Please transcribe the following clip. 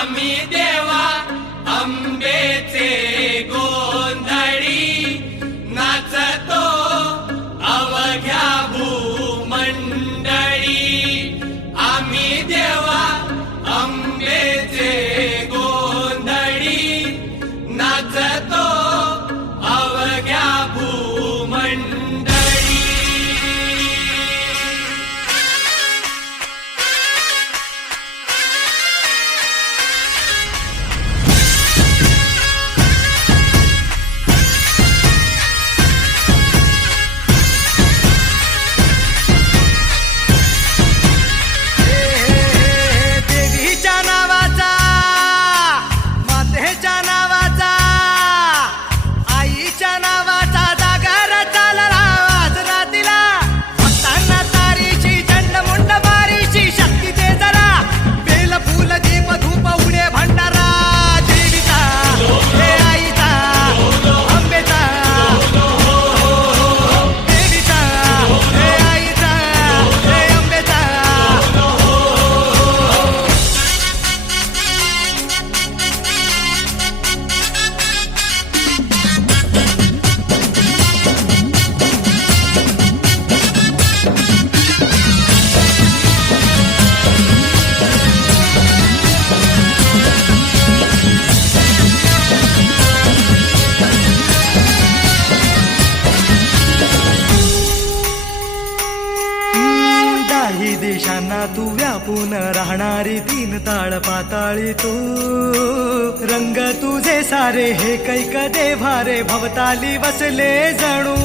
आम्ही देवा अंबेचे गोंधळी नाचतो अवघ्या भूमंडळी। आम्ही देवा अंबेचे गोंधळी नाचतो अवघ्या भूमंडळी। देवीच्या नावाचा, मातेच्या नावाचा, आईच्या नावाचा जागर चालला आज रातीला। भक्तांना तारीची चंडमुंड बारीची शक्ती दे जरा, बेल फूल दीप धूप उडे भंडारा। देवीचा हे आईचा अंबेचा, देवीचा हे आईचा हे अंबेचा। दाही देशांना तू व्यापून राहणारी तीन ताळ पाताळी तू। रंग तुझे सारे हे कैक देभारे भवताली बसले जणू।